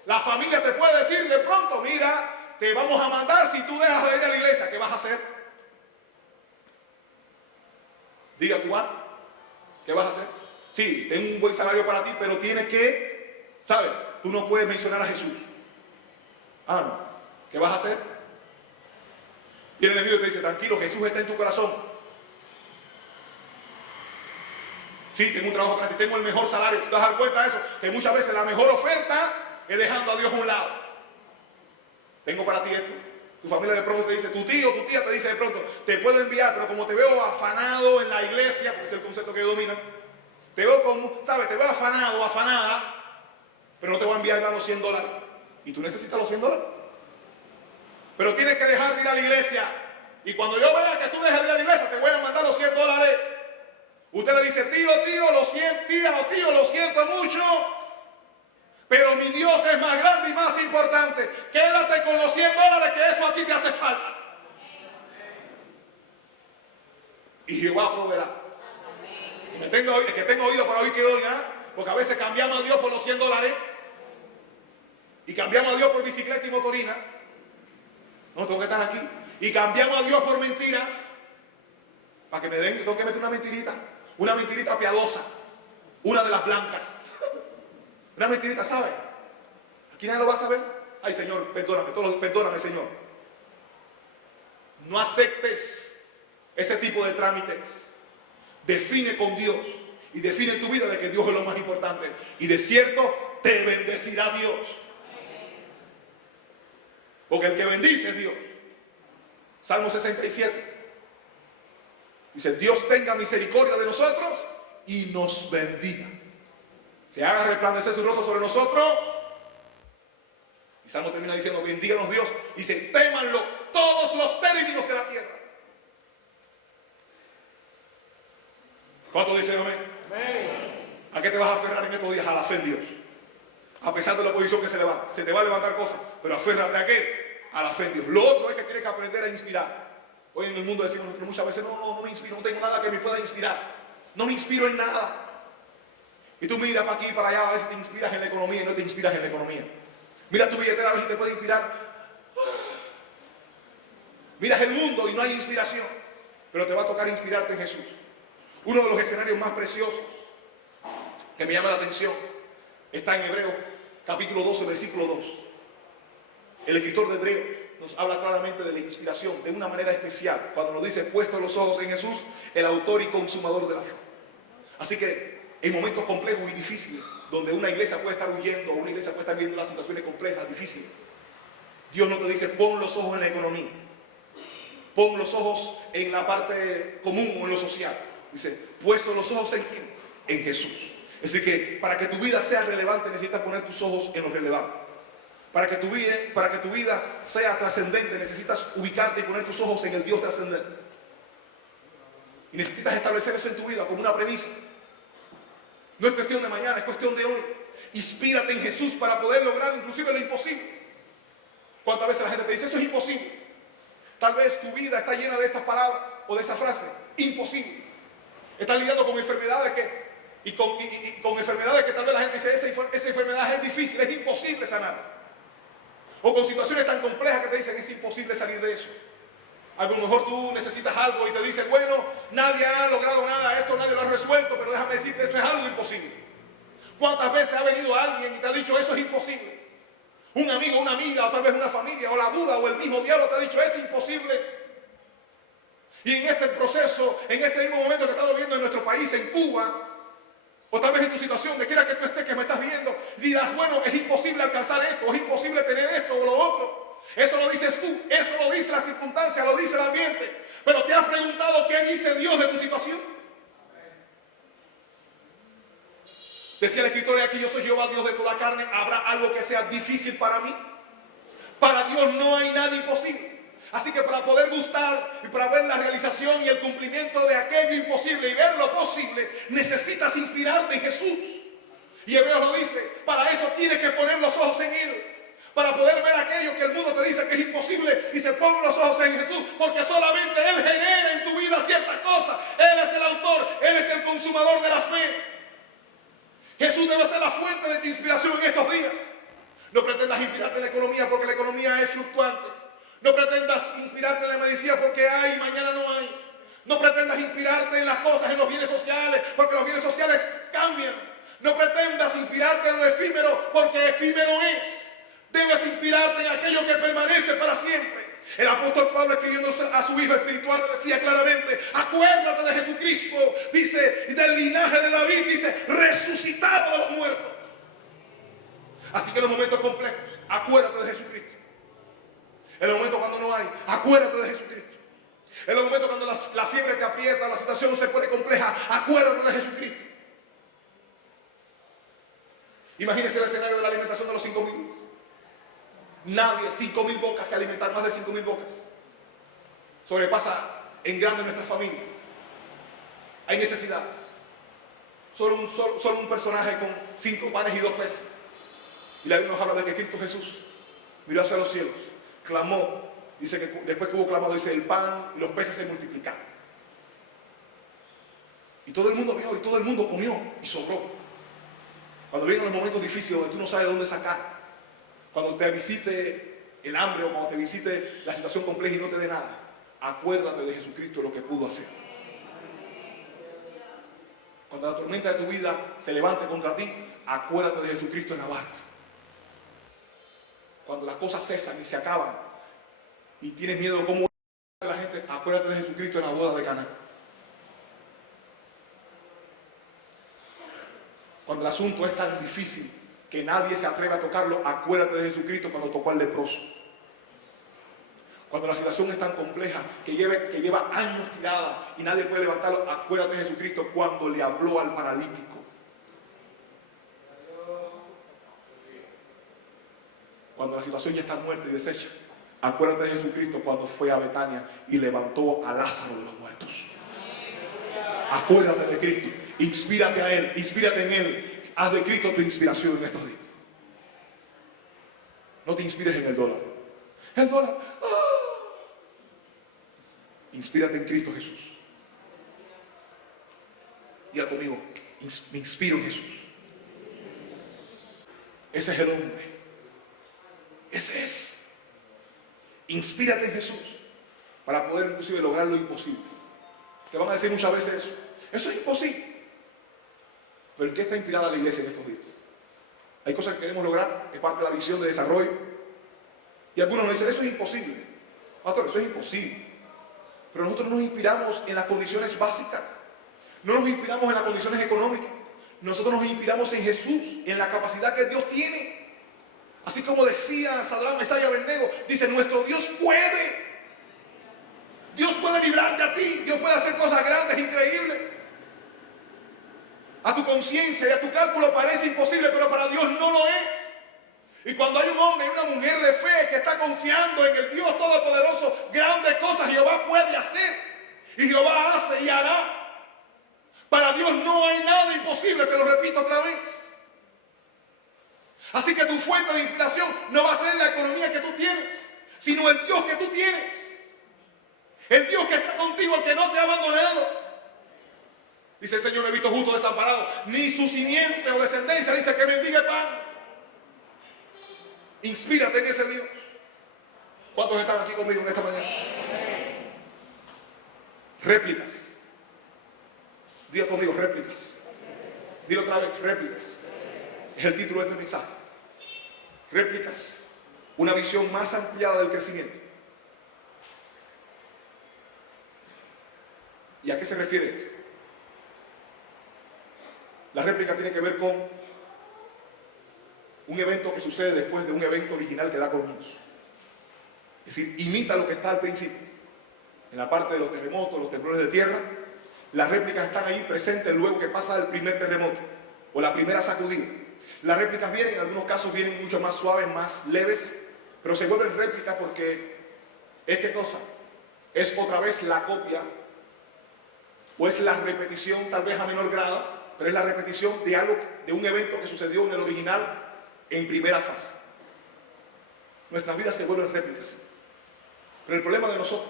La familia te puede decir de pronto, mira, te vamos a mandar si tú dejas de ir a la iglesia. ¿Qué vas a hacer? Diga, Juan, ¿qué vas a hacer? Sí, tengo un buen salario para ti, pero tienes que, ¿sabes? Tú no puedes mencionar a Jesús. Ah, no. ¿Qué vas a hacer? Y el enemigo te dice, tranquilo, Jesús está en tu corazón. Sí, tengo un trabajo para ti, tengo el mejor salario. ¿Te vas a dar cuenta de eso? Que muchas veces la mejor oferta es dejando a Dios a un lado. Tengo para ti esto. Tu familia de pronto te dice, tu tío, tu tía te dice de pronto, te puedo enviar, pero como te veo afanado en la iglesia, porque es el concepto que dominan, te veo como, ¿sabes? Te veo afanado, afanada, pero no te voy a enviar los $100. Y tú necesitas los $100. Pero tienes que dejar de ir a la iglesia. Y cuando yo vea que tú dejes de ir a la iglesia, te voy a mandar los $100. Usted le dice, tío, lo siento, tía o tío, lo siento mucho. Pero mi Dios es más grande y más importante. Quédate con los $100 que eso a ti te hace falta. Y Jehová proveerá. El que tenga oído para oír que oiga, porque a veces cambiamos a Dios por los $100 y cambiamos a Dios por bicicleta y motorina. No, tengo que estar aquí. Y cambiamos a Dios por mentiras. Para que me den, tengo que meter una mentirita piadosa, una de las blancas. Una mentirita, ¿sabe? Aquí nadie lo va a saber. Ay, Señor, perdóname, Señor. No aceptes ese tipo de trámites. Define con Dios y define en tu vida de que Dios es lo más importante. Y de cierto, te bendecirá Dios. Porque el que bendice es Dios. Salmo 67. Dice, Dios tenga misericordia de nosotros y nos bendiga. Se haga resplandecer su rostro sobre nosotros. Y Salmo termina diciendo, bendíganos Dios. Dice, témanlo todos los términos de la tierra. ¿Cuánto dicen amén? Amén? ¿A qué te vas a aferrar en estos días? A la fe en Dios. A pesar de la oposición que se levanta. Se te va a levantar cosas, pero aférrate a qué? A la fe en Dios. Lo otro es que tienes que aprender a inspirar. Hoy en el mundo decimos muchas veces, no me inspiro, no tengo nada que me pueda inspirar. No me inspiro en nada. Y tú miras para aquí y para allá, a veces te inspiras en la economía y no te inspiras en la economía. Mira tu billetera a ver si te puede inspirar. Miras el mundo y no hay inspiración. Pero te va a tocar inspirarte en Jesús. Uno de los escenarios más preciosos que me llama la atención está en Hebreos capítulo 12, versículo 2. El escritor de Hebreos nos habla claramente de la inspiración de una manera especial. Cuando nos dice, puesto los ojos en Jesús, el autor y consumador de la fe. Así que en momentos complejos y difíciles, donde una iglesia puede estar huyendo, o una iglesia puede estar viviendo las situaciones complejas, difíciles, Dios no te dice, pon los ojos en la economía. Pon los ojos en la parte común o en lo social. Dice, puesto los ojos en ¿quién? En Jesús. Es decir que para que tu vida sea relevante necesitas poner tus ojos en lo relevante. Para que tu vida sea trascendente necesitas ubicarte y poner tus ojos en el Dios trascendente. Y necesitas establecer eso en tu vida como una premisa. No es cuestión de mañana, es cuestión de hoy. Inspírate en Jesús para poder lograr inclusive lo imposible. ¿Cuántas veces la gente te dice, eso es imposible? Tal vez tu vida está llena de estas palabras o de esa frase, imposible. Estás lidiando con enfermedades con enfermedades que tal vez la gente dice, esa enfermedad es difícil, es imposible sanar. O con situaciones tan complejas que te dicen, es imposible salir de eso. A lo mejor tú necesitas algo y te dicen, bueno, nadie ha logrado nada, esto nadie lo ha resuelto, pero déjame decirte, esto es algo imposible. ¿Cuántas veces ha venido alguien y te ha dicho, eso es imposible? Un amigo, una amiga, o tal vez una familia, o la duda, o el mismo diablo te ha dicho, es imposible. Y en este proceso, en este mismo momento que estamos viviendo en nuestro país, en Cuba, o tal vez en tu situación, de quiera que tú estés, que me estás viendo, Dirás, bueno, es imposible alcanzar esto, es imposible tener esto o lo otro. Eso lo dices tú, eso lo dice la circunstancia, lo dice el ambiente. Pero ¿te has preguntado qué dice Dios de tu situación? Decía el escritor aquí, yo soy Jehová, Dios de toda carne. ¿Habrá algo que sea difícil para mí? Para Dios no hay nada imposible. Así que para poder gustar y para ver la realización y el cumplimiento de aquello imposible y ver lo posible, necesitas inspirarte en Jesús. Y Hebreos lo dice, para eso tienes que poner los ojos en Él. Para poder ver aquello que el mundo te dice que es imposible y se pongan los ojos en Jesús, porque solamente Él genera en tu vida ciertas cosas. Él es el autor, Él es el consumador de la fe. Jesús debe ser la fuente de tu inspiración en estos días. No pretendas inspirarte en la economía porque la economía es fluctuante. No pretendas inspirarte en la medicina porque hay y mañana no hay. No pretendas inspirarte en las cosas, en los bienes sociales, porque los bienes sociales cambian. No pretendas inspirarte en lo efímero porque efímero es. Debes inspirarte en aquello que permanece para siempre. El apóstol Pablo, escribiendo a su hijo espiritual, decía claramente, acuérdate de Jesucristo, dice, del linaje de David, dice, resucitado de los muertos. Así que en los momentos complejos, acuérdate de Jesucristo. En los momentos cuando no hay, acuérdate de Jesucristo. En los momentos cuando la fiebre te aprieta, la situación se pone compleja, acuérdate de Jesucristo. Imagínese el escenario de la alimentación de los 5.000. Nadie, 5.000 bocas, que alimentar más de 5.000 bocas. Sobrepasa en grande nuestra familia. Hay necesidades. Solo un personaje con 5 panes y 2 peces. Y la Biblia nos habla de que Cristo Jesús miró hacia los cielos, clamó. Dice que después que hubo clamado, dice, el pan y los peces se multiplicaron. Y todo el mundo vio y todo el mundo comió y sobró. Cuando vienen los momentos difíciles donde tú no sabes de dónde sacar, cuando te visite el hambre o cuando te visite la situación compleja y no te dé nada, acuérdate de Jesucristo, lo que pudo hacer. Cuando la tormenta de tu vida se levante contra ti, acuérdate de Jesucristo en la barca. Cuando las cosas cesan y se acaban y tienes miedo de cómo la gente, acuérdate de Jesucristo en la boda de Caná. Cuando el asunto es tan difícil que nadie se atreve a tocarlo, acuérdate de Jesucristo cuando tocó al leproso. Cuando la situación es tan compleja que lleva años tirada y nadie puede levantarlo, acuérdate de Jesucristo cuando le habló al paralítico. Cuando la situación ya está muerta y deshecha, acuérdate de Jesucristo cuando fue a Betania y levantó a Lázaro de los muertos. Acuérdate de Cristo, inspírate a Él, inspírate en Él. Haz de Cristo tu inspiración en estos días. No te inspires en el dólar. El dólar. Inspírate en Cristo Jesús. Diga conmigo, me inspiro en Jesús. Ese es el hombre. Ese es. Inspírate en Jesús para poder inclusive lograr lo imposible. Te van a decir muchas veces eso. Eso es imposible. ¿Pero en qué está inspirada la iglesia en estos días? Hay cosas que queremos lograr, es parte de la visión de desarrollo. Y algunos nos dicen, eso es imposible. Pastor, eso es imposible. Pero nosotros nos inspiramos en las condiciones básicas. No nos inspiramos en las condiciones económicas. Nosotros nos inspiramos en Jesús, en la capacidad que Dios tiene. Así como decía Sadrach, Mesach y Abednego, dice, nuestro Dios puede. Dios puede librarte a ti. Dios puede hacer cosas grandes, increíbles. A tu conciencia y a tu cálculo parece imposible, pero para Dios no lo es. Y cuando hay un hombre y una mujer de fe que está confiando en el Dios Todopoderoso, grandes cosas Jehová puede hacer. Y Jehová hace y hará. Para Dios no hay nada imposible, te lo repito otra vez. Así que tu fuente de inspiración no va a ser la economía que tú tienes, sino el Dios que tú tienes. El Dios que está contigo, el que no te ha abandonado. Dice el Señor, no he visto justo desamparado, ni su simiente o descendencia, dice que bendiga el pan. Inspírate en ese Dios. ¿Cuántos están aquí conmigo en esta mañana? Réplicas. Diga conmigo, réplicas. Dilo otra vez, réplicas. Es el título de este mensaje. Réplicas. Una visión más ampliada del crecimiento. ¿Y a qué se refiere esto? La réplica tiene que ver con un evento que sucede después de un evento original que da comienzo. Es decir, imita lo que está al principio. En la parte de los terremotos, los temblores de tierra, las réplicas están ahí presentes luego que pasa el primer terremoto o la primera sacudida. Las réplicas vienen, en algunos casos vienen mucho más suaves, más leves, pero se vuelven réplicas porque es ¿qué cosa? Es otra vez la copia o es la repetición, tal vez a menor grado, pero es la repetición de algo, de un evento que sucedió en el original en primera fase. Nuestras vidas se vuelven réplicas. Pero el problema de nosotros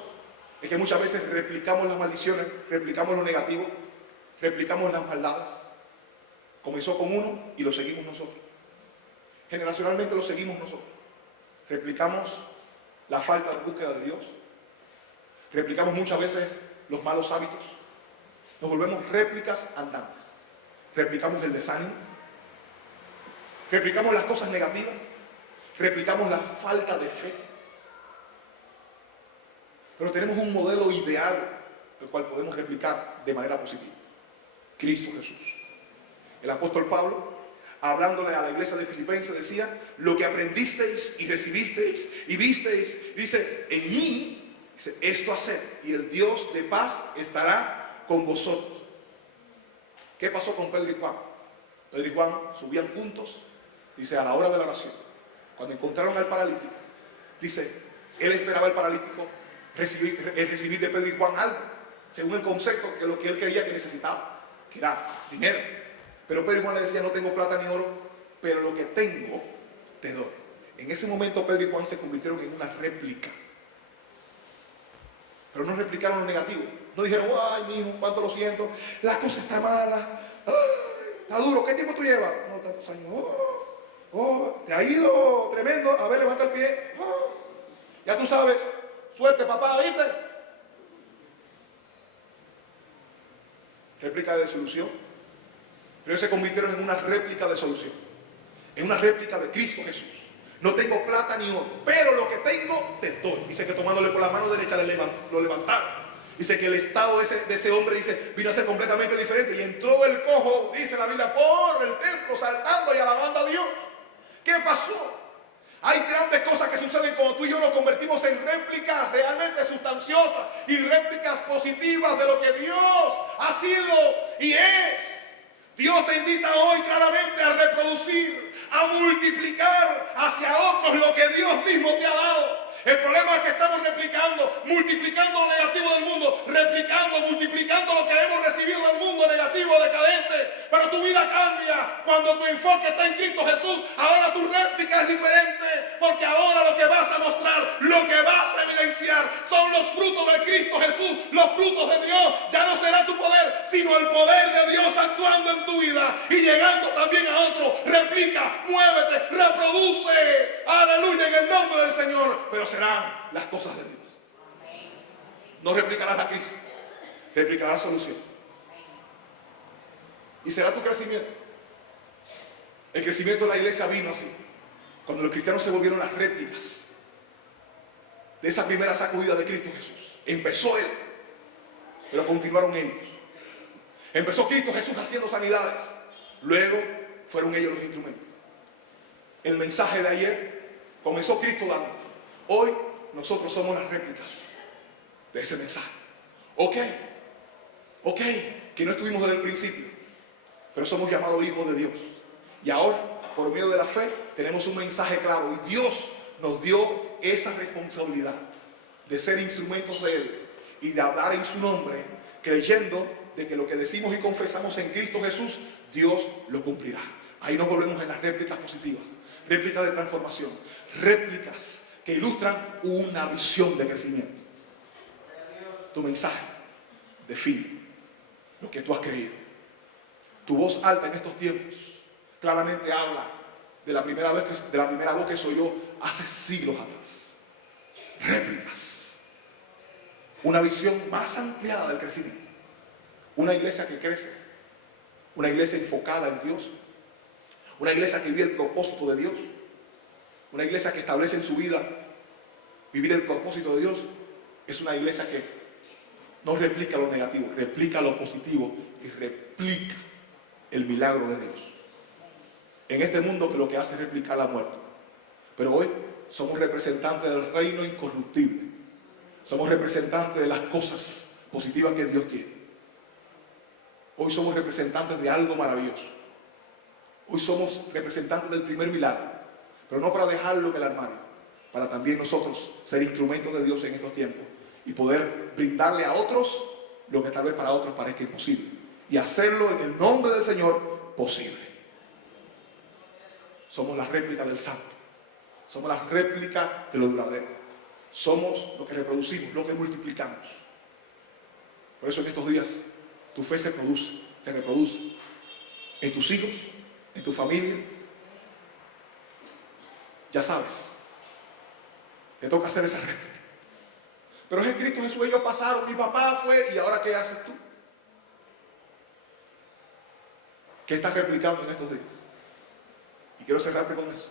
es que muchas veces replicamos las maldiciones, replicamos lo negativo, replicamos las maldades. Comenzó con uno y lo seguimos nosotros. Generacionalmente lo seguimos nosotros. Replicamos la falta de búsqueda de Dios. Replicamos muchas veces los malos hábitos. Nos volvemos réplicas andantes. Replicamos el desánimo. Replicamos las cosas negativas. Replicamos la falta de fe. Pero tenemos un modelo ideal, el cual podemos replicar de manera positiva. Cristo Jesús. El apóstol Pablo, hablándole a la iglesia de Filipenses, decía: lo que aprendisteis y recibisteis y visteis, dice, en mí, dice, esto haced, y el Dios de paz estará con vosotros. ¿Qué pasó con Pedro y Juan? Pedro y Juan subían juntos, dice, a la hora de la oración. Cuando encontraron al paralítico, dice, él esperaba al paralítico recibir de Pedro y Juan algo, según el concepto que lo que él creía que necesitaba, que era dinero. Pero Pedro y Juan le decía: no tengo plata ni oro, pero lo que tengo te doy. En ese momento Pedro y Juan se convirtieron en una réplica. Pero no replicaron lo negativo. No dijeron: ay, mi hijo, cuánto lo siento, la cosa está mala, ay, está duro, ¿qué tiempo tú llevas? No, tantos años. Te ha ido tremendo, a ver, levanta el pie. Ya tú sabes, suerte papá, ¿viste? Réplica de desilusión. Pero ellos se convirtieron en una réplica de solución, en una réplica de Cristo Jesús. No tengo plata ni oro, pero lo que tengo te doy. Dice que tomándole por la mano derecha lo levantaron. Dice que el estado de ese hombre, dice, vino a ser completamente diferente. Y entró el cojo, dice la Biblia, por el templo saltando y alabando a Dios. ¿Qué pasó? Hay grandes cosas que suceden cuando tú y yo nos convertimos en réplicas realmente sustanciosas y réplicas positivas de lo que Dios ha sido y es. Dios te invita hoy claramente a reproducir, a multiplicar hacia otros lo que Dios mismo te ha dado. El problema es que estamos replicando, multiplicando lo negativo del mundo, replicando, multiplicando lo que hemos recibido del mundo negativo, decadente. Pero tu vida cambia cuando tu enfoque está en Cristo Jesús. Ahora tu réplica es diferente, porque ahora lo que vas a mostrar, lo que vas a evidenciar, son los frutos de Cristo Jesús, los frutos de Dios. Ya no será tu poder, sino el poder de Dios actuando en tu vida y llegando también a otro. Replica, muévete, reproduce. Aleluya, en el nombre del Señor. Pero serán las cosas de Dios. No replicarás la crisis, replicarás la solución. Y será tu crecimiento. El crecimiento de la iglesia vino así, cuando los cristianos se volvieron las réplicas de esa primera sacudida de Cristo Jesús. Empezó Él, pero continuaron ellos. Empezó Cristo Jesús haciendo sanidades, luego fueron ellos los instrumentos. El mensaje de ayer comenzó Cristo dando. Hoy nosotros somos las réplicas de ese mensaje. Ok, que no estuvimos desde el principio, pero somos llamados hijos de Dios. Y ahora, por medio de la fe, tenemos un mensaje claro. Y Dios nos dio esa responsabilidad de ser instrumentos de Él y de hablar en su nombre, creyendo de que lo que decimos y confesamos en Cristo Jesús, Dios lo cumplirá. Ahí nos volvemos en las réplicas positivas, réplicas de transformación, réplicas que ilustran una visión de crecimiento. Tu mensaje define lo que tú has creído. Tu voz alta en estos tiempos claramente habla de la primera voz que soy yo hace siglos atrás. Réplicas. Una visión más ampliada del crecimiento. Una iglesia que crece. Una iglesia enfocada en Dios. Una iglesia que vive el propósito de Dios. Una iglesia que establece en su vida vivir el propósito de Dios. Es una iglesia que no replica lo negativo, replica lo positivo y replica el milagro de Dios. en este mundo que lo que hace es replicar la muerte. Pero hoy somos representantes del reino incorruptible. Somos representantes de las cosas positivas que Dios tiene. Hoy somos representantes de algo maravilloso. Hoy somos representantes del primer milagro, pero no para dejarlo en el armario, para también nosotros ser instrumentos de Dios en estos tiempos y poder brindarle a otros lo que tal vez para otros parezca imposible y hacerlo en el nombre del Señor posible. Somos la réplica del santo, somos la réplica de lo duradero, somos lo que reproducimos, lo que multiplicamos. Por eso en estos días tu fe se produce, se reproduce en tus hijos, en tu familia. Ya sabes, te toca hacer esa réplica. Pero es en Cristo Jesús, ellos pasaron, mi papá fue, y ahora ¿qué haces tú? ¿Qué estás replicando en estos días? Y quiero cerrarte con eso.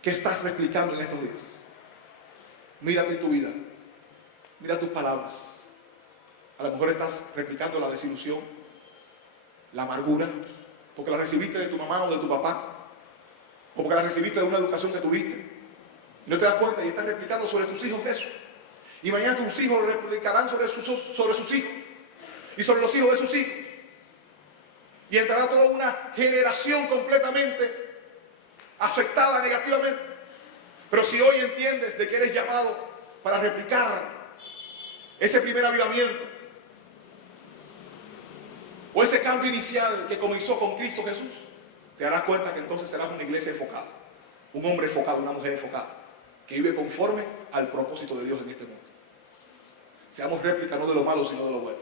¿Qué estás replicando en estos días? Mírate en tu vida, mira tus palabras. A lo mejor estás replicando la desilusión, la amargura, porque la recibiste de tu mamá o de tu papá, o porque la recibiste de una educación que tuviste. Y no te das cuenta y estás replicando sobre tus hijos eso. Y mañana tus hijos lo replicarán sobre sus hijos y sobre los hijos de sus hijos. Y entrará toda una generación completamente afectada negativamente. Pero si hoy entiendes de que eres llamado para replicar ese primer avivamiento o ese cambio inicial que comenzó con Cristo Jesús, te darás cuenta que entonces serás una iglesia enfocada, un hombre enfocado, una mujer enfocada, que vive conforme al propósito de Dios en este mundo. Seamos réplica no de lo malo, sino de lo bueno.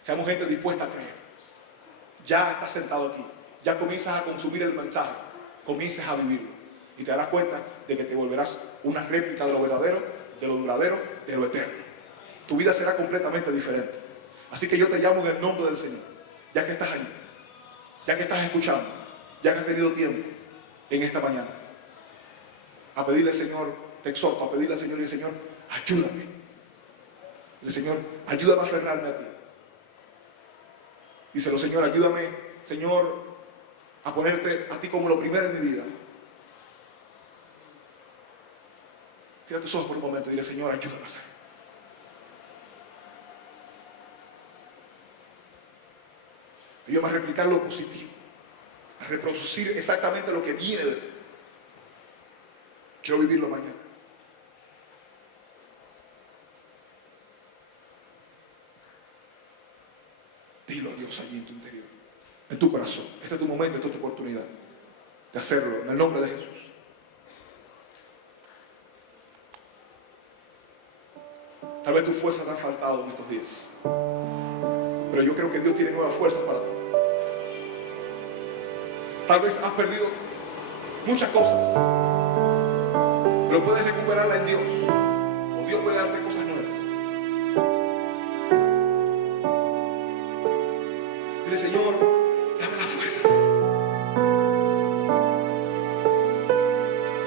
Seamos gente dispuesta a creer. Ya estás sentado aquí, ya comienzas a consumir el mensaje, comienzas a vivirlo y te darás cuenta de que te volverás una réplica de lo verdadero, de lo duradero, de lo eterno. Tu vida será completamente diferente. Así que yo te llamo en el nombre del Señor, ya que estás ahí, ya que estás escuchando, ya que has tenido tiempo en esta mañana, a pedirle al Señor, te exhorto a pedirle al Señor y al Señor, ayúdame. El Señor, ayúdame a aferrarme a ti. Díselo, Señor, ayúdame, Señor, a ponerte a ti como lo primero en mi vida. Cierra tus ojos por un momento y dile, Señor, ayúdame a hacer. Ayúdame a replicar lo positivo, a reproducir exactamente lo que viene de ti. Quiero vivirlo mañana. Dilo a Dios allí en tu interior, en tu corazón. Este es tu momento, esta es tu oportunidad de hacerlo en el nombre de Jesús. Tal vez tus fuerzas te han faltado en estos días, pero yo creo que Dios tiene nuevas fuerzas para ti. Tal vez has perdido muchas cosas, pero puedes recuperarla en Dios, o Dios puede darte cosas nuevas. Dile, Señor, dame las fuerzas.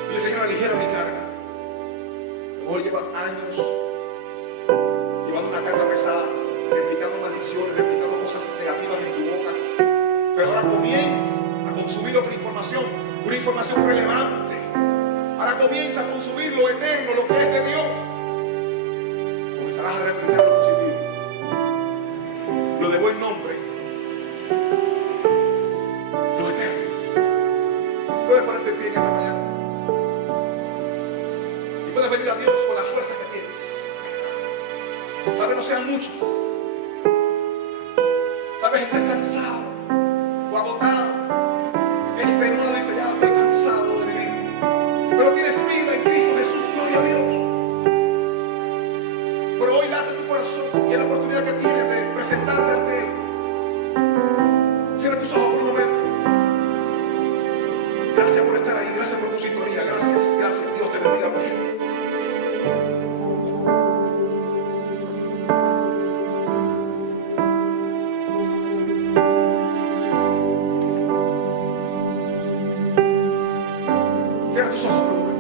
Dile, Señor, aligera mi carga. A lo mejor lleva años llevando una carga pesada, replicando maldiciones, replicando cosas negativas en tu boca, pero ahora comienza a consumir otra información, una información relevante. Ahora comienza a consumir lo eterno, lo que es de Dios. Comenzarás a replicar lo positivo, lo de buen nombre, lo eterno. Puedes ponerte en pie en esta mañana y puedes venir a Dios con las fuerzas que tienes. Tal vez no sean muchas, tal vez estés cansado o agotado, extenuado, dice, ya estoy cansado de vivir, pero tienes vida en Cristo Jesús, gloria a Dios. Pero hoy late tu corazón y es la oportunidad que tienes de presentarte ante Él. Cierra tus ojos por un momento. Gracias por estar ahí, gracias por tu sintonía, gracias, gracias, Dios te bendiga mucho. Cierra tus ojos por un momento.